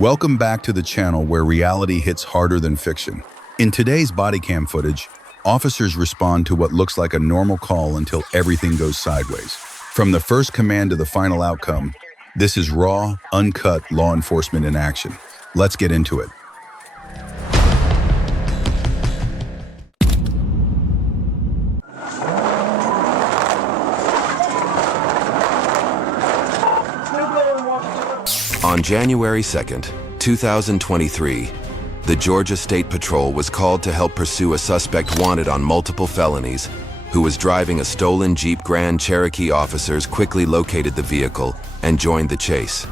Welcome back to the channel where reality hits harder than fiction. In today's body cam footage, officers respond to what looks like a normal call until everything goes sideways. From the first command to the final outcome, this is raw, uncut law enforcement in action. Let's get into it. On January 2nd, 2023, the Georgia State Patrol was called to help pursue a suspect wanted on multiple felonies who was driving a stolen Jeep Grand Cherokee. Officers quickly located the vehicle and joined the chase.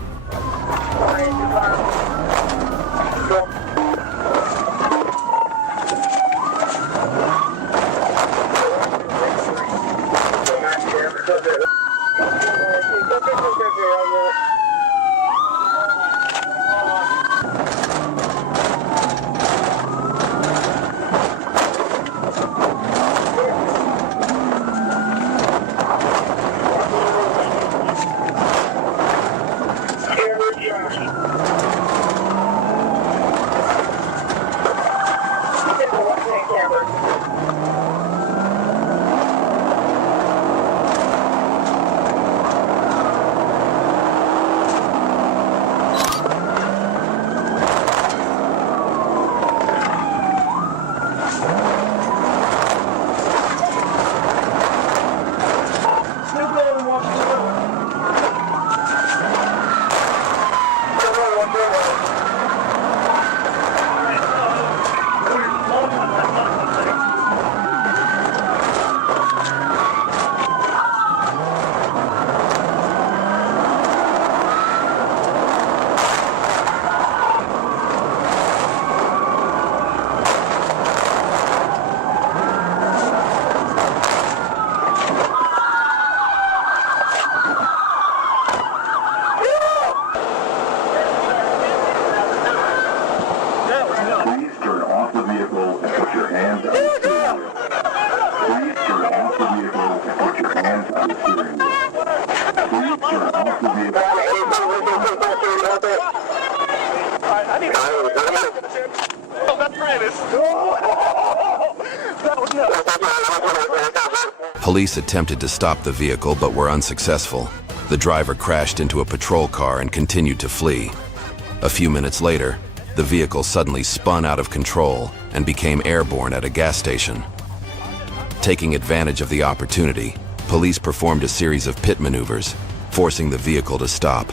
Police attempted to stop the vehicle but were unsuccessful. The driver crashed into a patrol car and continued to flee. A few minutes later, the vehicle suddenly spun out of control and became airborne at a gas station. Taking advantage of the opportunity, police performed a series of pit maneuvers, forcing the vehicle to stop.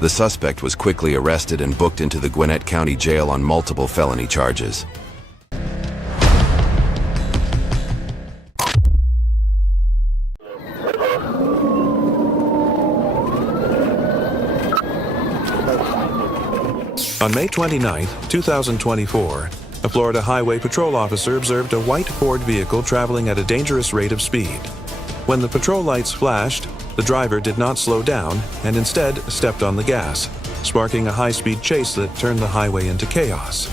The suspect was quickly arrested and booked into the Gwinnett County Jail on multiple felony charges. On May 29, 2024, a Florida Highway Patrol officer observed a white Ford vehicle traveling at a dangerous rate of speed. When the patrol lights flashed, the driver did not slow down and instead stepped on the gas, sparking a high-speed chase that turned the highway into chaos.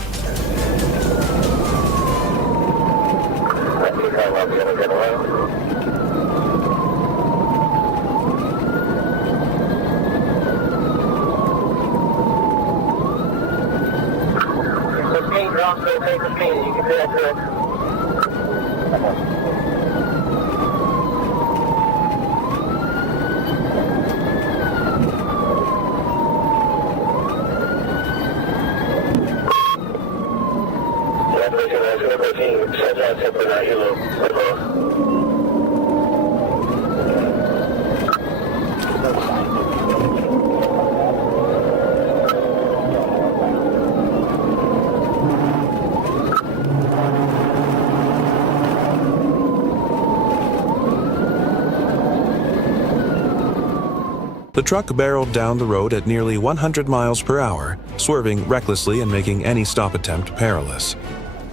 The truck barreled down the road at nearly 100 miles per hour, swerving recklessly and making any stop attempt perilous.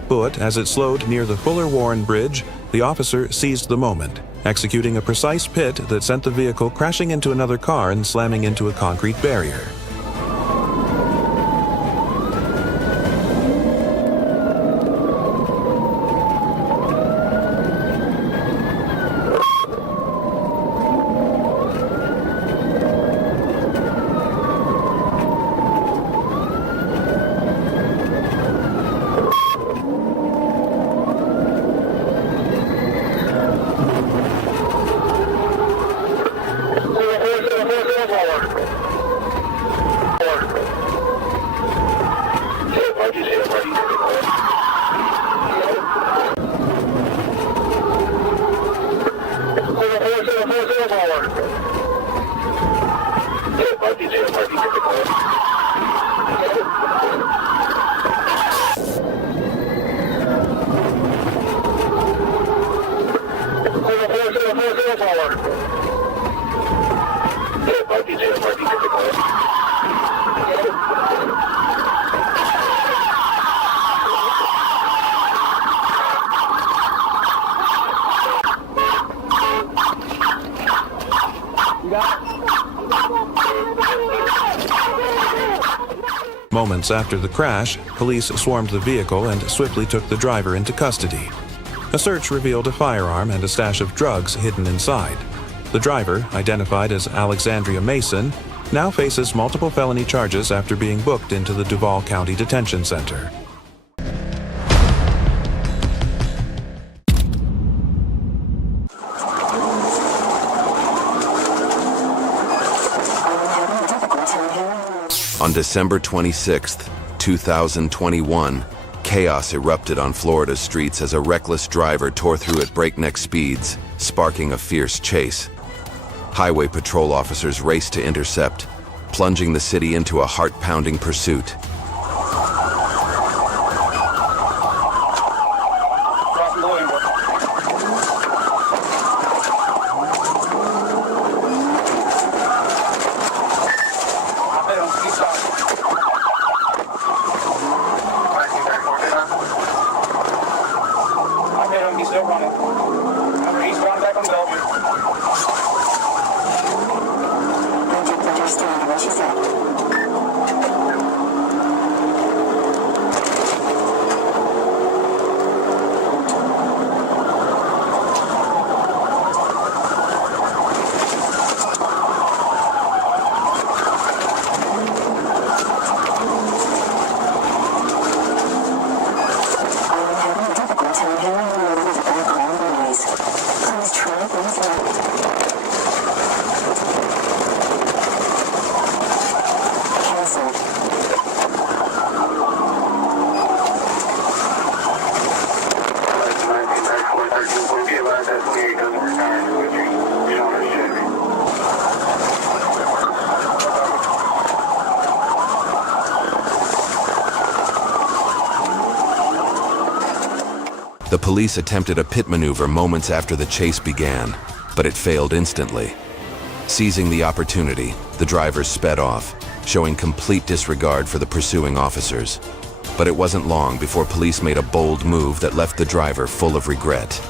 But as it slowed near the Fuller Warren Bridge, the officer seized the moment, executing a precise pit that sent the vehicle crashing into another car and slamming into a concrete barrier. Moments after the crash, police swarmed the vehicle and swiftly took the driver into custody. A search revealed a firearm and a stash of drugs hidden inside. The driver, identified as Alexandria Mason, now faces multiple felony charges after being booked into the Duval County Detention Center. On December 26, 2021, chaos erupted on Florida's streets as a reckless driver tore through at breakneck speeds, sparking a fierce chase. Highway patrol officers raced to intercept, plunging the city into a heart-pounding pursuit. The police attempted a pit maneuver moments after the chase began, but it failed instantly. Seizing the opportunity, the drivers sped off, showing complete disregard for the pursuing officers. But it wasn't long before police made a bold move that left the driver full of regret.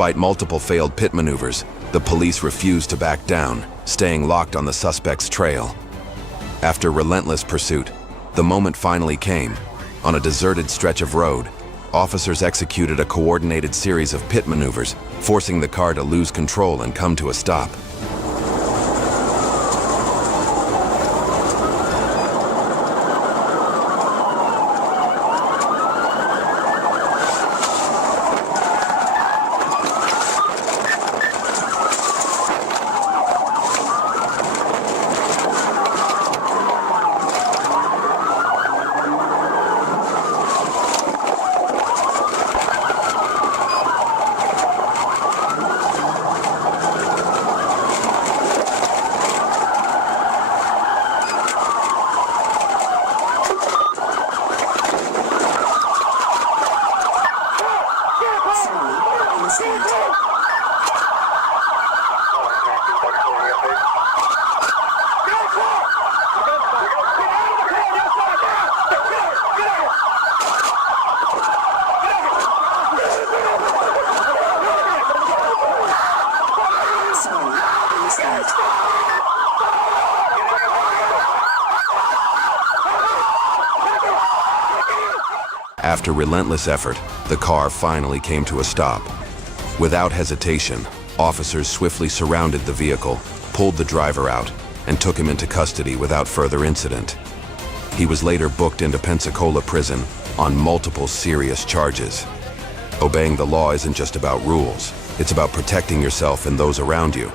Despite multiple failed pit maneuvers, the police refused to back down, staying locked on the suspect's trail. After relentless pursuit, the moment finally came. On a deserted stretch of road, officers executed a coordinated series of pit maneuvers, forcing the car to lose control and come to a stop. After relentless effort, the car finally came to a stop. Without hesitation, officers swiftly surrounded the vehicle, pulled the driver out, and took him into custody without further incident. He was later booked into Pensacola prison on multiple serious charges. Obeying the law isn't just about rules, it's about protecting yourself and those around you.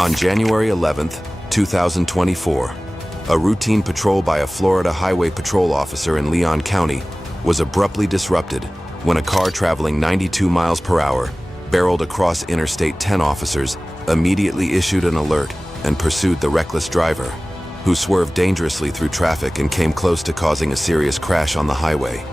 On January 11th, 2024, a routine patrol by a Florida Highway Patrol officer in Leon County was abruptly disrupted when a car traveling 92 miles per hour barreled across Interstate 10. Officers immediately issued an alert and pursued the reckless driver, who swerved dangerously through traffic and came close to causing a serious crash on the highway.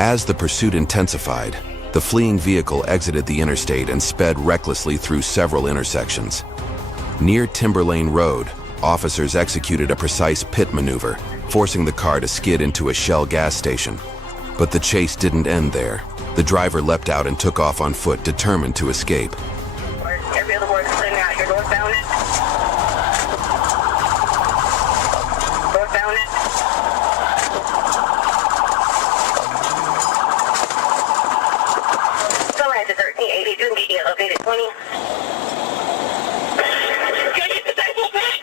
As the pursuit intensified, the fleeing vehicle exited the interstate and sped recklessly through several intersections. Near Timberlane Road, officers executed a precise pit maneuver, forcing the car to skid into a Shell gas station. But the chase didn't end there. The driver leapt out and took off on foot, determined to escape. Every other word is clear now. You're northbound. Northbound. Someone has a 1380. Do need to elevate at 20. Can you get the table back?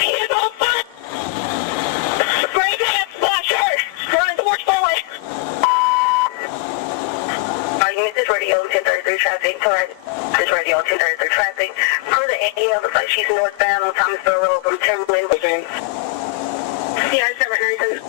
Hands on fire. Spray gas, flasher. Running towards forward. This is radio 1033 traffic. This radio 1033 traffic. Per the email, looks like she's northbound on Thomasville Road from Timberland. Yeah, 7 reasons.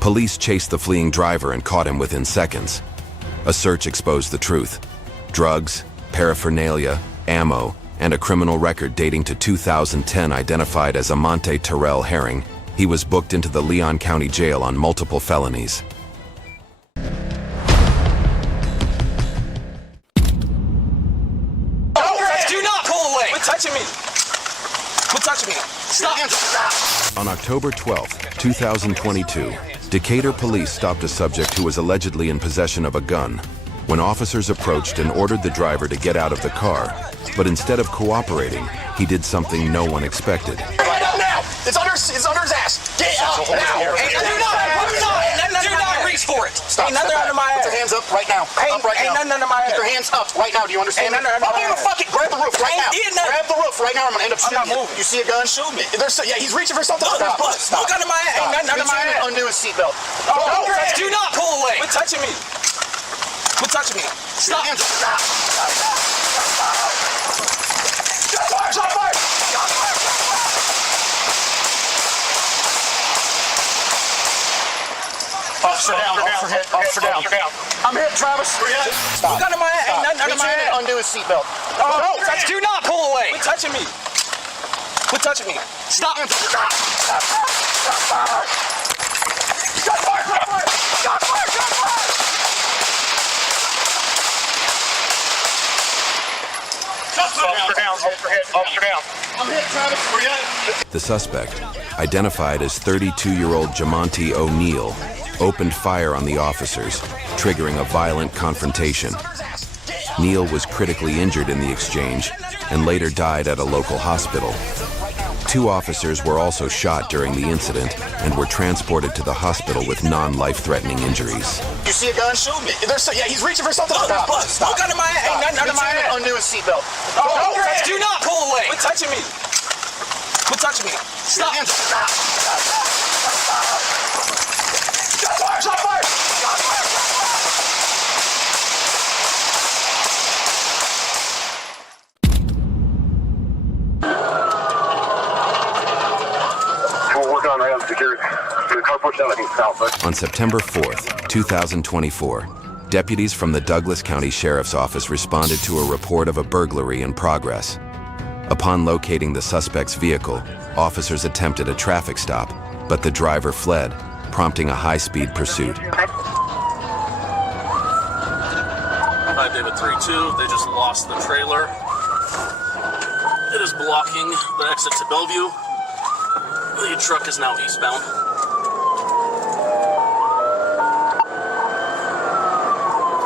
Police chased the fleeing driver and caught him within seconds. A search exposed the truth. Drugs, paraphernalia, ammo, and a criminal record dating to 2010 identified as Amante Terrell Herring. He was booked into the Leon County Jail on multiple felonies. Do not pull away! Quit touching me! Quit touching me! Stop! On October 12, 2022, Decatur police stopped a subject who was allegedly in possession of a gun. When officers approached and ordered the driver to get out of the car, but instead of cooperating, he did something no one expected. Right up now! It's under his ass! Get out now! Hey, do not reach for it! Stop. Ain't nothing under my ass! Put your hands up right now. Up right now. Ain't nothing under my ass! Keep your hands up right now. Do you understand? Ain't nothing under my ass. Fucking grab the roof right now. Grab the roof right now. I'm gonna end up shooting I'm not you. moving. You see a gun? Shoot me. Yeah, he's reaching for something. Stop. Look under my ass. Ain't nothing under my ass. Undo his seatbelt. Do not pull away! Quit touching me! Quit touching me! Stop! Shot fire! Officer down. I'm hit, Travis. Stop. Look under my ass. Ain't nothing under my ass. Undo his seatbelt. Do not pull away! Quit touching me! Quit touching me! Stop! Officer down. I'm hit, Travis. The suspect, identified as 32-year-old Jamonte O'Neill, opened fire on the officers, triggering a violent confrontation. Neal was critically injured in the exchange and later died at a local hospital. 2 officers were also shot during the incident and were transported to the hospital with non-life-threatening injuries. You see a gun? Shoot me. Yeah, he's reaching for something. Stop. No gun in my hand. Ain't nothing in my hand. Undo his seatbelt. Do not pull away. Quit touching me. Quit touching me. Stop. Stop. Shot fire. Shot fire. Shot fire. On September 4th, 2024, deputies from the Douglas County Sheriff's Office responded to a report of a burglary in progress. Upon locating the suspect's vehicle, officers attempted a traffic stop, but the driver fled, prompting a high-speed pursuit. 5 David 3-2, they just lost the trailer. It is blocking the exit to Bellevue. The truck is now eastbound.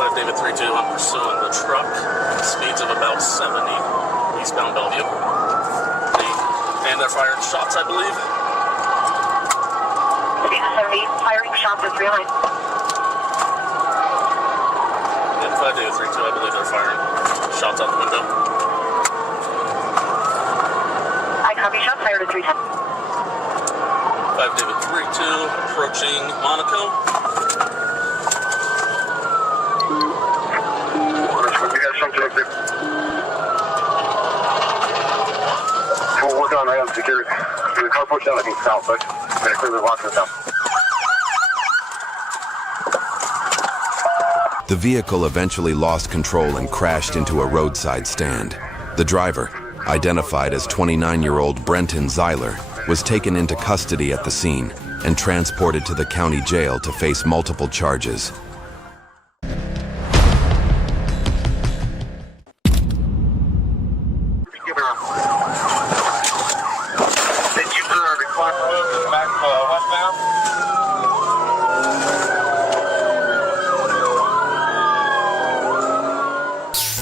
5 David 3-2, I'm pursuing the truck. Speeds of about 70 eastbound Bellevue. And they're firing shots, I believe. Speeds of 70, firing shots is really. And 5 David 3-2, I believe they're firing shots out the window. I copy, shots fired at 310. 5 David 3-2, approaching Monaco. We'll work on item security. The car pushed out, I think, south, but I'm going to clear the lots of stuff. The vehicle eventually lost control and crashed into a roadside stand. The driver, identified as 29-year-old Brenton Zeiler, was taken into custody at the scene and transported to the county jail to face multiple charges.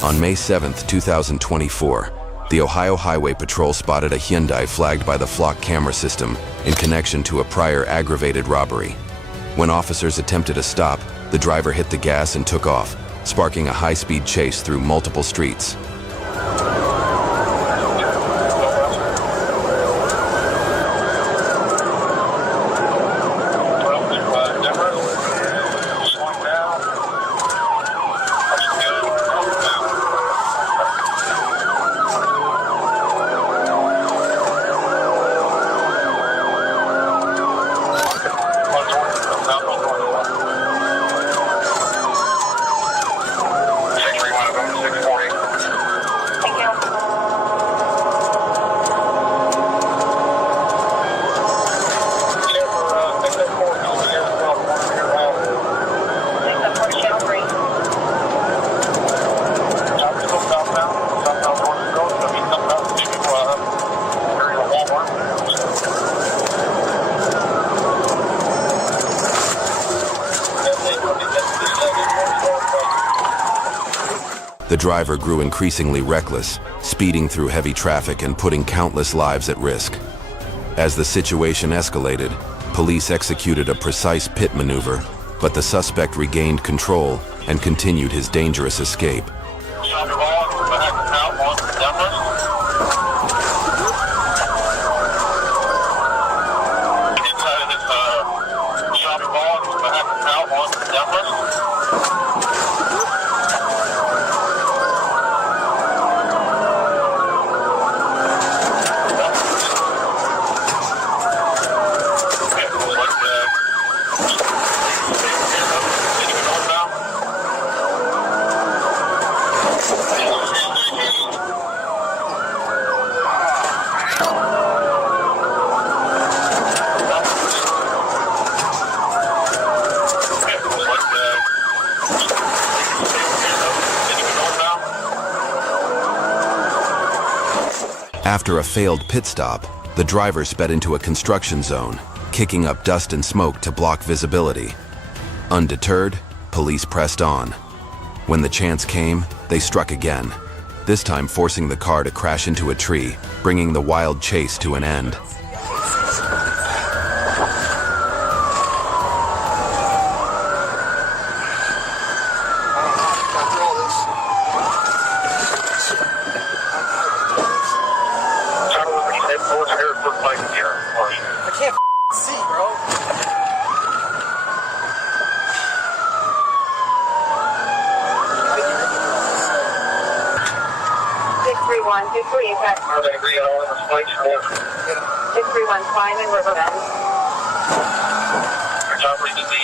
On May 7, 2024, the Ohio Highway Patrol spotted a Hyundai flagged by the flock camera system in connection to a prior aggravated robbery. When officers attempted a stop, the driver hit the gas and took off, sparking a high-speed chase through multiple streets. The driver grew increasingly reckless, speeding through heavy traffic and putting countless lives at risk. As the situation escalated, police executed a precise pit maneuver, but the suspect regained control and continued his dangerous escape. After a failed pit stop, The driver sped into a construction zone, kicking up dust and smoke to block visibility. Undeterred, police pressed on. When the chance came, they struck again, this time forcing the car to crash into a tree, bringing the wild chase to an end. I can't see, bro. 631, 238, 631, climb in Riverbend. Top reaches the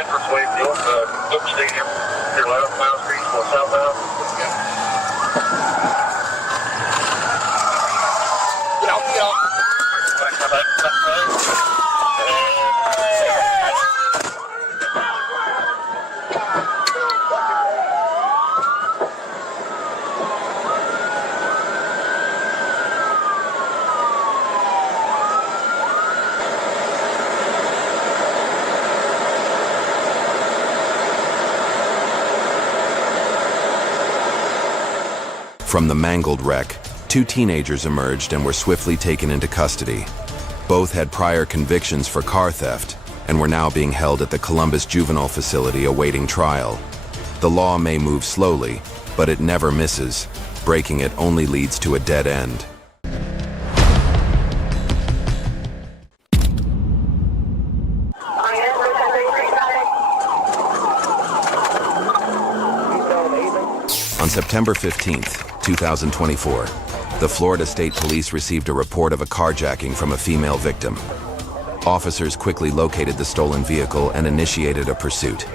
entrance way, north Cook Stadium, your 11 mile street, going southbound. Get out, get out. From the mangled wreck, two teenagers emerged and were swiftly taken into custody. Both had prior convictions for car theft and were now being held at the Columbus Juvenile Facility awaiting trial. The law may move slowly, but it never misses. Breaking it only leads to a dead end. On September 15th, 2024, the Florida State Police received a report of a carjacking from a female victim. Officers quickly located the stolen vehicle and initiated a pursuit.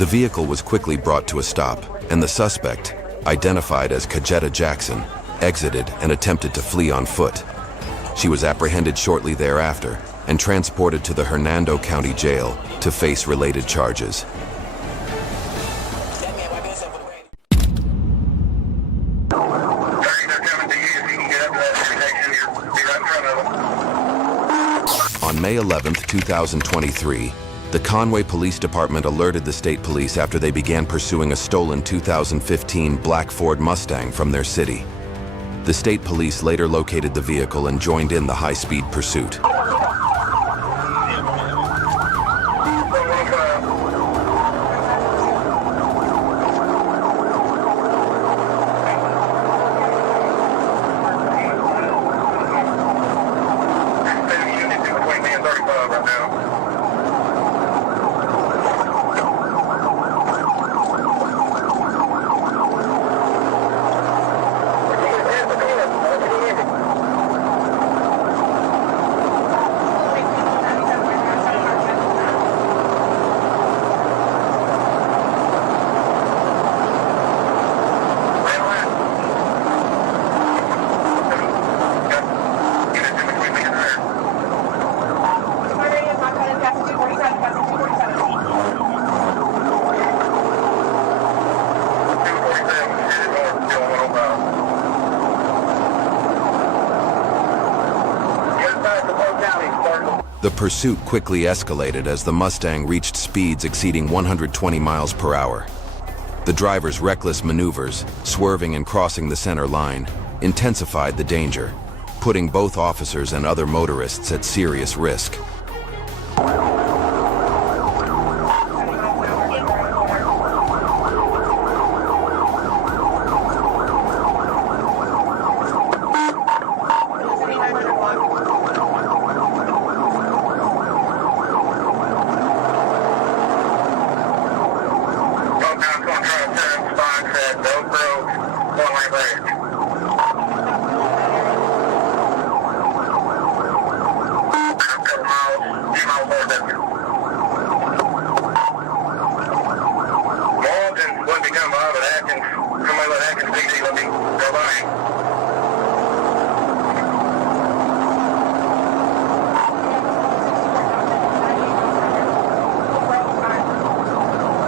The vehicle was quickly brought to a stop, and the suspect, identified as Kajetta Jackson, exited and attempted to flee on foot. She was apprehended shortly thereafter and transported to the Hernando County Jail to face related charges. On May 11, 2023, the Conway Police Department alerted the state police after they began pursuing a stolen 2015 black Ford Mustang from their city. The state police later located the vehicle and joined in the high-speed pursuit. The pursuit quickly escalated as the Mustang reached speeds exceeding 120 miles per hour. The driver's reckless maneuvers, swerving and crossing the center line, intensified the danger, putting both officers and other motorists at serious risk.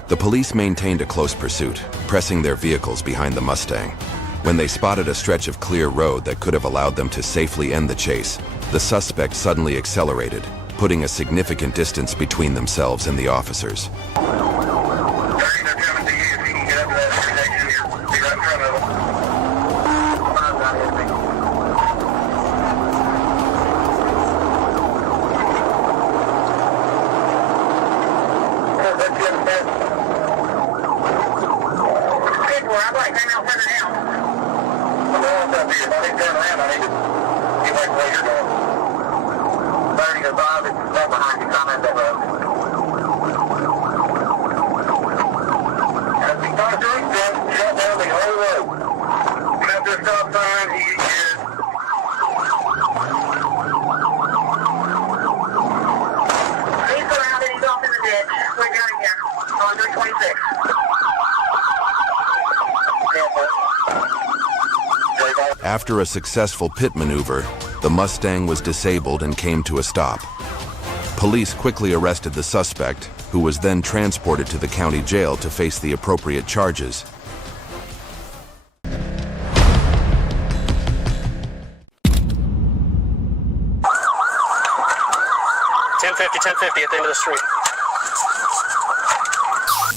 The police maintained a close pursuit, pressing their vehicles behind the Mustang. When they spotted a stretch of clear road that could have allowed them to safely end the chase, the suspect suddenly accelerated, putting a significant distance between themselves and the officers. After a successful pit maneuver, the Mustang was disabled and came to a stop. Police quickly arrested the suspect, who was then transported to the county jail to face the appropriate charges. $10.50 at the end of the street.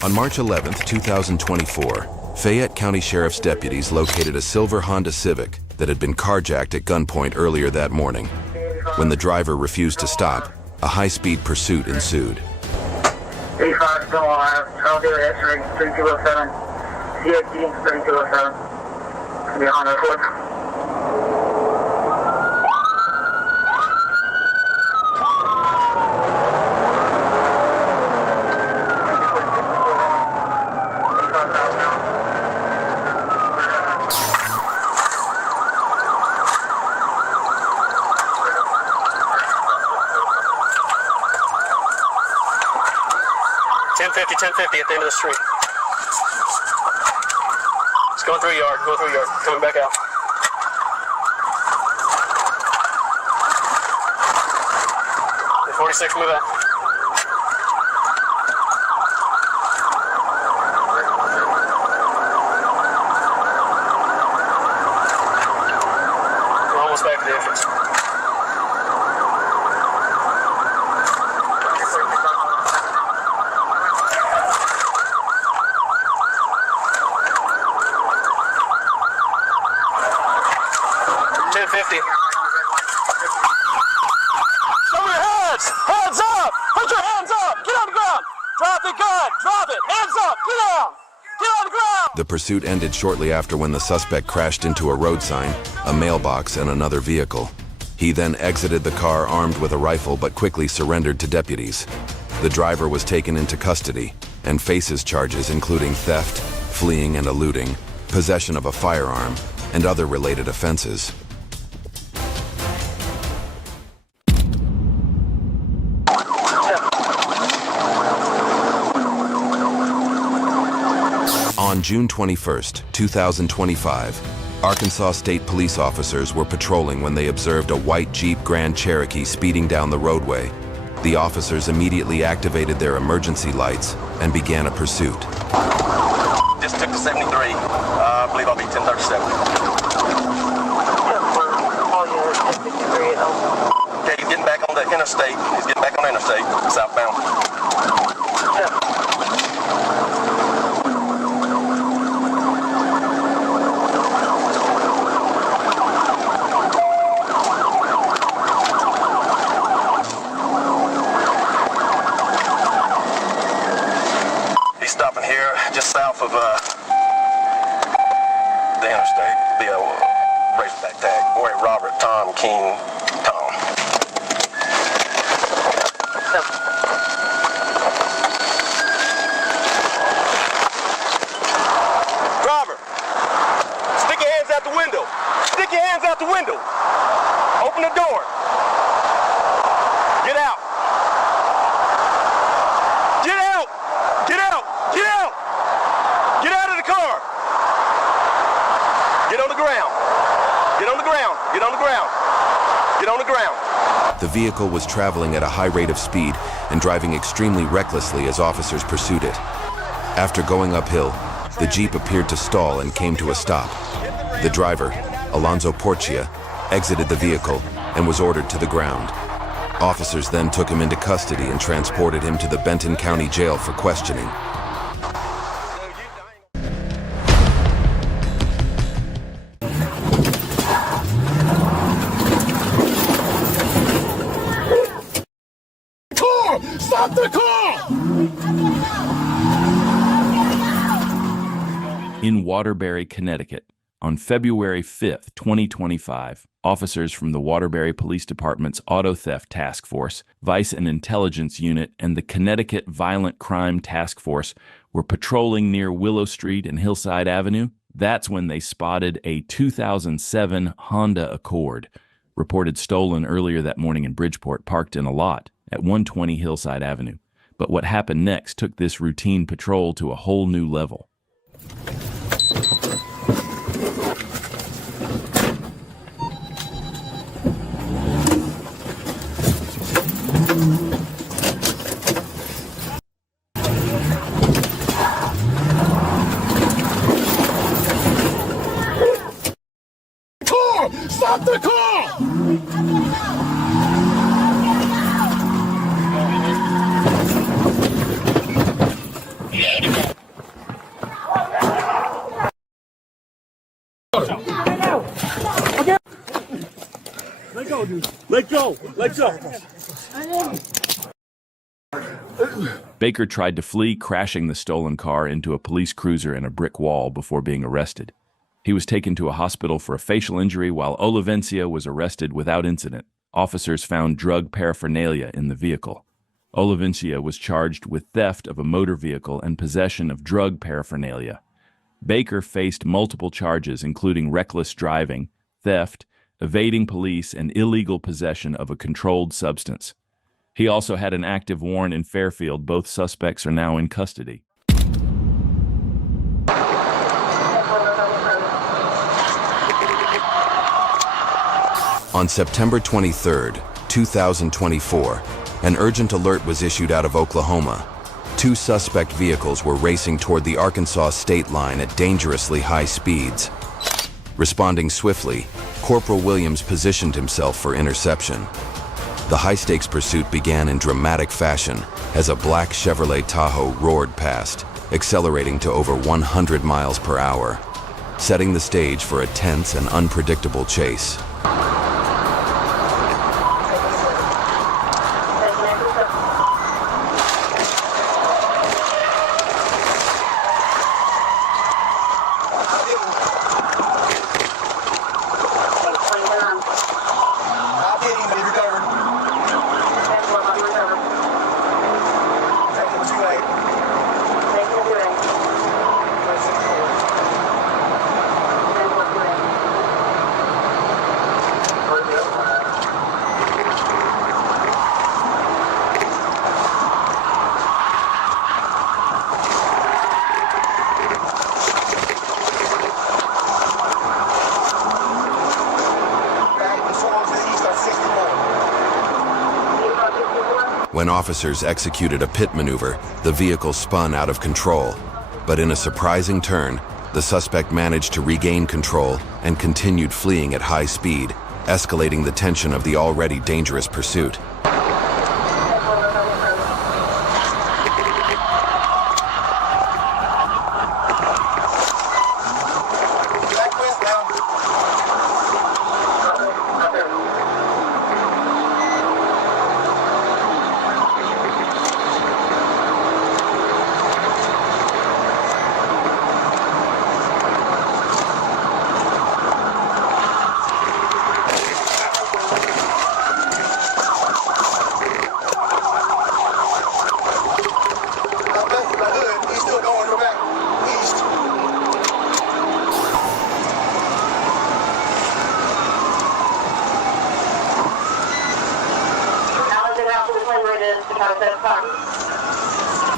On March 11, 2024, Fayette County Sheriff's deputies located a silver Honda Civic that had been carjacked at gunpoint earlier that morning. When the driver refused to stop, a high-speed pursuit ensued. 85 still alive. I'll do it. X-ray 3207. CXD 3207. Be a Honda Accord. $10.50 at the end of the street. It's going through a yard, coming back out. $46, move out. We're almost back to the entrance. $10.50. Show your hands! Hands up! Put your hands up! Get on the ground! Drop the gun! Drop it! Hands up! Get down! Get on the ground! The pursuit ended shortly after when the suspect crashed into a road sign, a mailbox, and another vehicle. He then exited the car armed with a rifle but quickly surrendered to deputies. The driver was taken into custody and faces charges including theft, fleeing and eluding, possession of a firearm, and other related offenses. On June 21, 2025, Arkansas State police officers were patrolling when they observed a white Jeep Grand Cherokee speeding down the roadway. The officers immediately activated their emergency lights and began a pursuit. Just took the 73. I believe I'll be 1037. Okay, he's getting back on the interstate. He's getting back on the interstate, southbound. He's stopping here just south of the interstate. Be a raceback tag. Boy, Robert, Tom, King, Tom. Robert, stick your hands out the window. Stick your hands out the window. Open the door. Get out. Get out. Get out. Get out. Get out of the car. Get on the ground. Get on the ground. Get on the ground. Get on the ground. The vehicle was traveling at a high rate of speed and driving extremely recklessly as officers pursued it. After going uphill, the Jeep appeared to stall and came to a stop. The driver, Alonzo Porchia, exited the vehicle and was ordered to the ground. Officers then took him into custody and transported him to the Benton County Jail for questioning. Stop the car! In Waterbury, Connecticut, on February 5th, 2025, officers from the Waterbury Police Department's Auto Theft Task Force, Vice and Intelligence Unit, and the Connecticut Violent Crime Task Force were patrolling near Willow Street and Hillside Avenue. That's when they spotted a 2007 Honda Accord, reported stolen earlier that morning in Bridgeport, parked in a lot at 120 Hillside Avenue. But what happened next took this routine patrol to a whole new level. Stop the car! Let go, dude. Let go. Let go. Baker tried to flee, crashing the stolen car into a police cruiser and a brick wall before being arrested. He was taken to a hospital for a facial injury, while Olivencia was arrested without incident. Officers found drug paraphernalia in the vehicle. Olivencia was charged with theft of a motor vehicle and possession of drug paraphernalia. Baker faced multiple charges, including reckless driving, theft, evading police, and illegal possession of a controlled substance. He also had an active warrant in Fairfield. Both suspects are now in custody. On September 23, 2024, an urgent alert was issued out of Oklahoma. Two suspect vehicles were racing toward the Arkansas state line at dangerously high speeds. Responding swiftly, Corporal Williams positioned himself for interception. The high-stakes pursuit began in dramatic fashion as a black Chevrolet Tahoe roared past, accelerating to over 100 miles per hour, setting the stage for a tense and unpredictable chase. When officers executed a pit maneuver, the vehicle spun out of control. But in a surprising turn, the suspect managed to regain control and continued fleeing at high speed, escalating the tension of the already dangerous pursuit.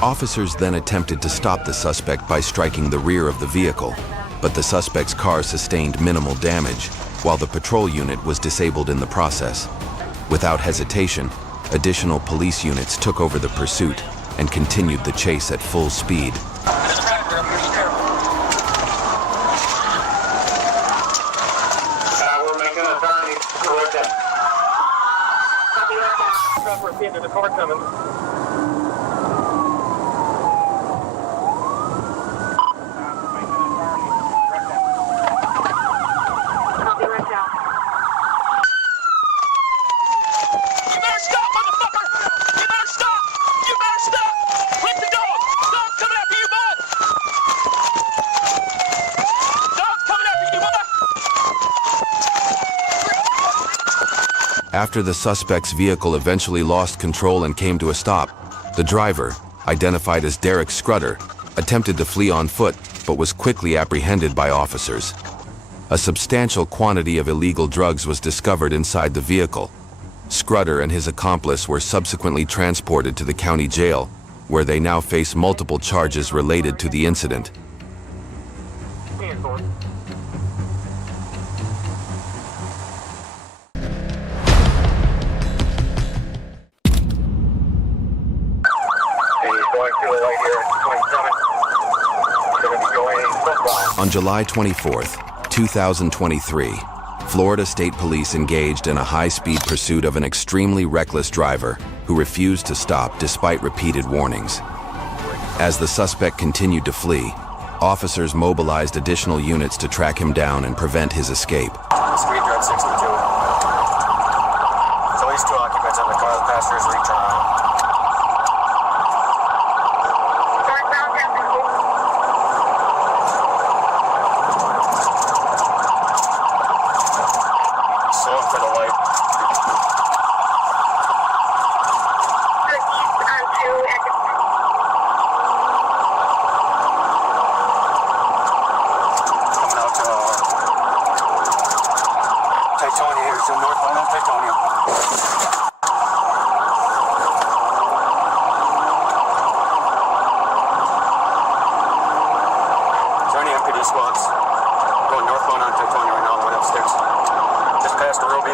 Officers then attempted to stop the suspect by striking the rear of the vehicle, but the suspect's car sustained minimal damage, while the patrol unit was disabled in the process. Without hesitation, additional police units took over the pursuit and continued the chase at full speed. We're making a turn. Correct that. We're seeing the car coming. After the suspect's vehicle eventually lost control and came to a stop, the driver, identified as Derek Scrutter, attempted to flee on foot but was quickly apprehended by officers. A substantial quantity of illegal drugs was discovered inside the vehicle. Scrutter and his accomplice were subsequently transported to the county jail, where they now face multiple charges related to the incident. On July 24th, 2023, Florida State Police engaged in a high-speed pursuit of an extremely reckless driver who refused to stop despite repeated warnings. As the suspect continued to flee, officers mobilized additional units to track him down and prevent his escape. Speed drive 62. There's at least 2 occupants in the car. The passengers reach around. For the light. Coming out to Titonia, to northbound on Titonia. Is there any MPD squads going northbound on Titonia right now on the way upstairs? Just past the Ruby,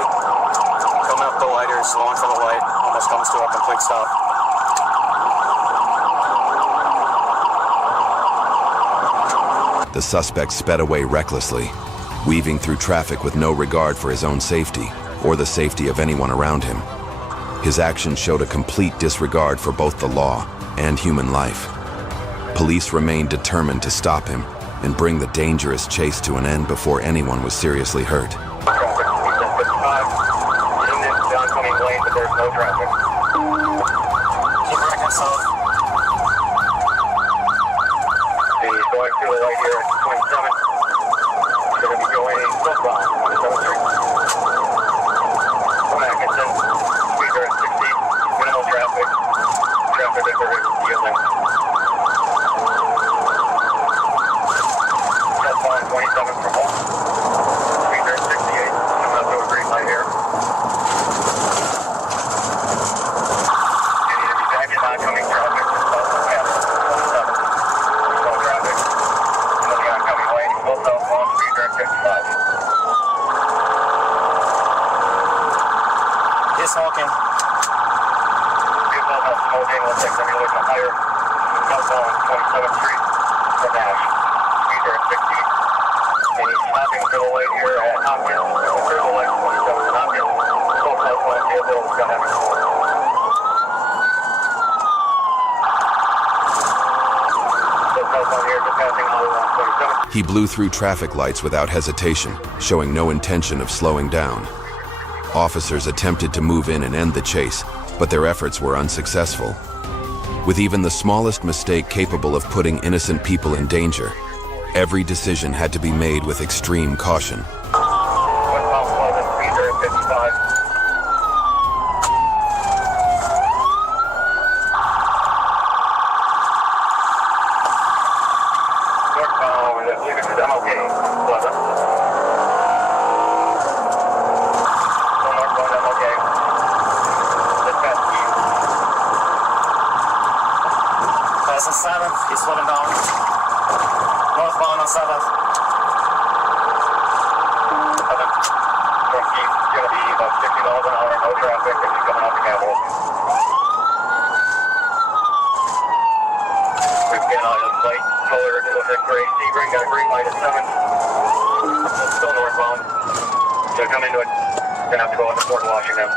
coming up the lighter, slowing for the light, almost comes to a complete stop. The suspect sped away recklessly, weaving through traffic with no regard for his own safety or the safety of anyone around him. His actions showed a complete disregard for both the law and human life. Police remained determined to stop him and bring the dangerous chase to an end before anyone was seriously hurt. Oncoming lane, but there's no traffic. Keep right south. He's going through the light here at 27. He's going to be going southbound, 27th Street. Atkinson, speed are at 60. Minimal traffic. Traffic is very yielding. Southbound 27 from home. Speed are at 68. Coming up to a green light here. Oncoming traffic, southbound, no traffic. In the oncoming lane, full southbound, speed are at 55. He's smoking. Vehicle not smoking, looks like they're looking higher. Southbound, 27th Street, for Nash. Speed are at 60. And he's stopping to the light here at Hopkins. To the light, 27th and Hopkins. Full southbound, vehicle is going to have a He blew through traffic lights without hesitation, showing no intention of slowing down. Officers attempted to move in and end the chase, but their efforts were unsuccessful. With even the smallest mistake capable of putting innocent people in danger, every decision had to be made with extreme caution. Passing 7th, he's slowing down. Northbound on 7th. 7th. He's going to be about 60 miles an hour, no traffic, and he's coming off the Capitol. We've got a light color, it looks like gray. Sebring got a green light at 7th. Still northbound. So come into it. Gonna have to go into Fort Washington.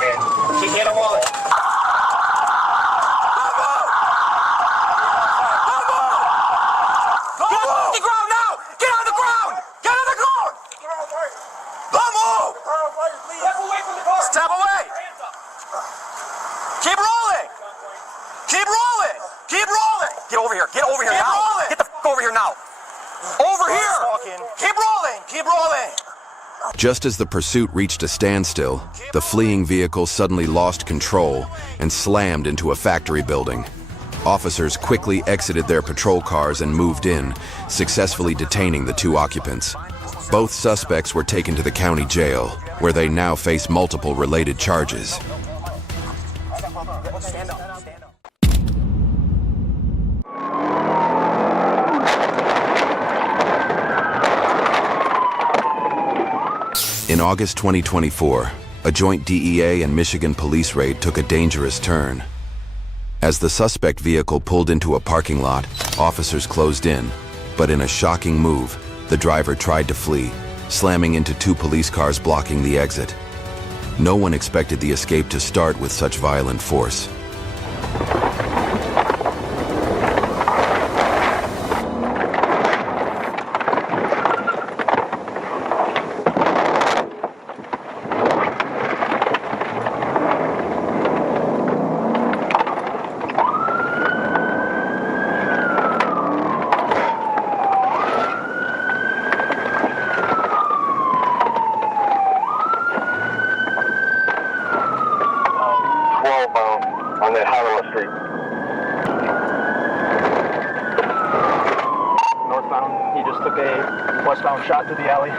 And Keep hitting the wallet. The ground now! Get on the ground! Get on the ground! Don't move! Step away from the car! Step away! Keep rolling! Keep rolling! Keep rolling! Get over here! Get over here now! Rolling. Get the f over here now! Over here! Keep rolling! Keep rolling! Just as the pursuit reached a standstill, the fleeing vehicle suddenly lost control and slammed into a factory building. Officers quickly exited their patrol cars and moved in, successfully detaining the 2 occupants. Both suspects were taken to the county jail, where they now face multiple related charges. Stand up. In August 2024, a joint DEA and Michigan police raid took a dangerous turn. As the suspect vehicle pulled into a parking lot, officers closed in, but in a shocking move, the driver tried to flee, slamming into 2 police cars blocking the exit. No one expected the escape to start with such violent force. on that Harlow Street. Northbound, he just took a westbound shot to the alley.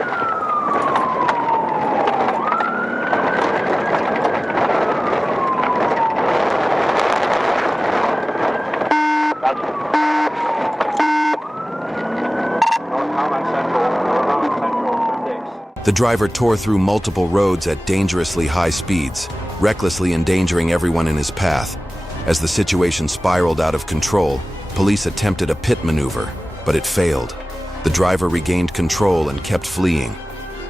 The driver tore through multiple roads at dangerously high speeds, recklessly endangering everyone in his path. As the situation spiraled out of control, police attempted a pit maneuver, but it failed. The driver regained control and kept fleeing.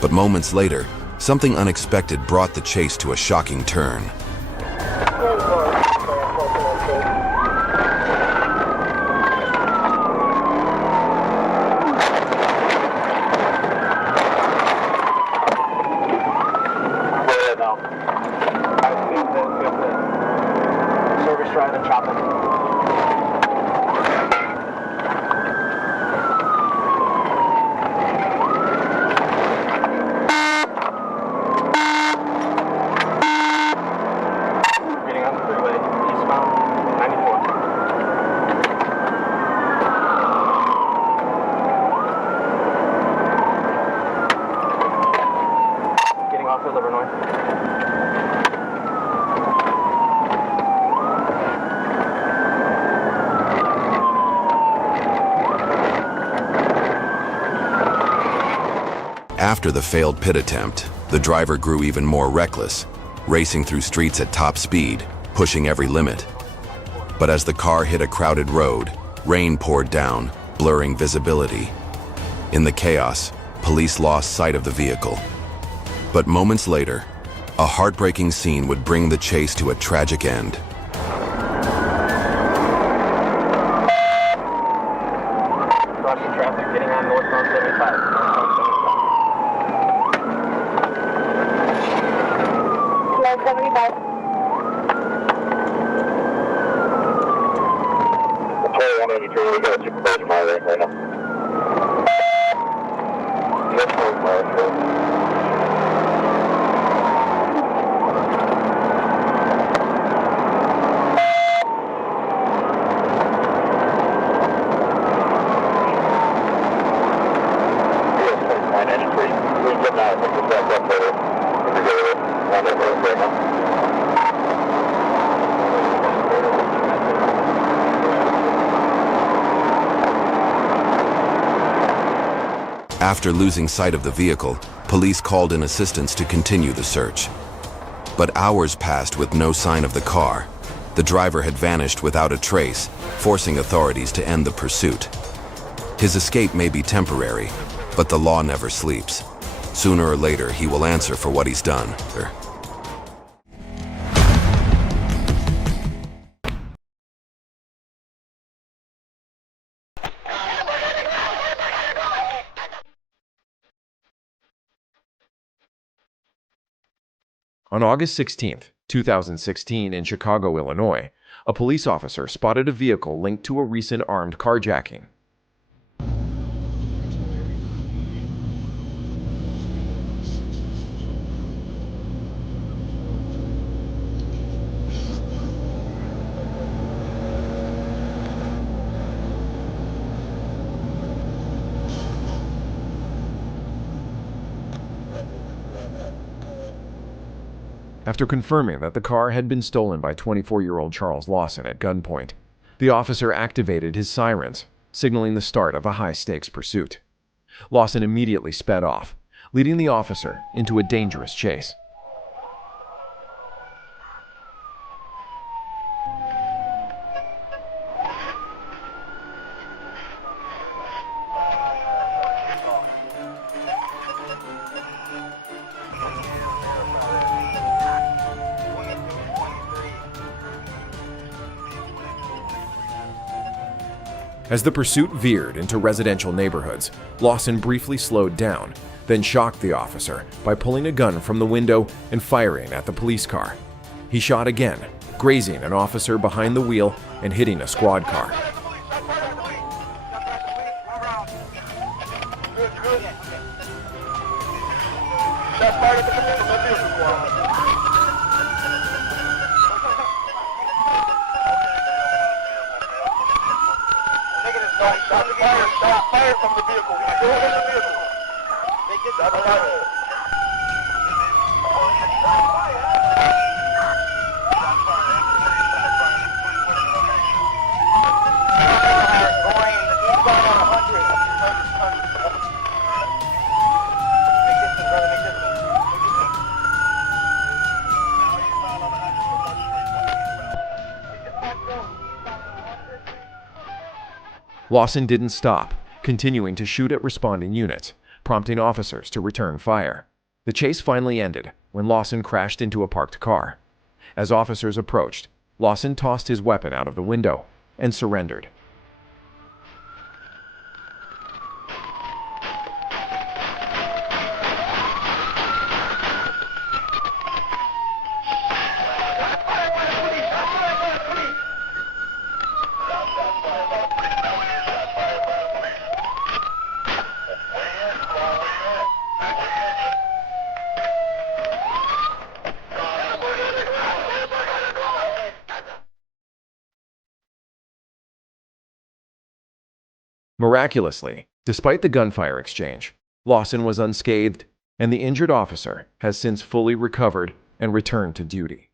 But moments later, something unexpected brought the chase to a shocking turn. After the failed pit attempt, the driver grew even more reckless, racing through streets at top speed, pushing every limit. But as the car hit a crowded road, rain poured down, blurring visibility. In the chaos, police lost sight of the vehicle. But moments later, a heartbreaking scene would bring the chase to a tragic end. Crossing traffic, getting on northbound 75. We got a supervisor mile right now. Yes, we can get now. I think we'll back up later. We go on that road right now. After losing sight of the vehicle, police called in assistance to continue the search. But hours passed with no sign of the car. The driver had vanished without a trace, forcing authorities to end the pursuit. His escape may be temporary, but the law never sleeps. Sooner or later, he will answer for what he's done. On August 16, 2016, in Chicago, Illinois, a police officer spotted a vehicle linked to a recent armed carjacking. After confirming that the car had been stolen by 24-year-old Charles Lawson at gunpoint, the officer activated his sirens, signaling the start of a high-stakes pursuit. Lawson immediately sped off, leading the officer into a dangerous chase. As the pursuit veered into residential neighborhoods, Lawson briefly slowed down, then shocked the officer by pulling a gun from the window and firing at the police car. He shot again, grazing an officer behind the wheel and hitting a squad car. Fire from the vehicle. Go in the vehicle. They get that fire. Lawson didn't stop, continuing to shoot at responding units, prompting officers to return fire. The chase finally ended when Lawson crashed into a parked car. As officers approached, Lawson tossed his weapon out of the window and surrendered. Miraculously, despite the gunfire exchange, Lawson was unscathed, and the injured officer has since fully recovered and returned to duty.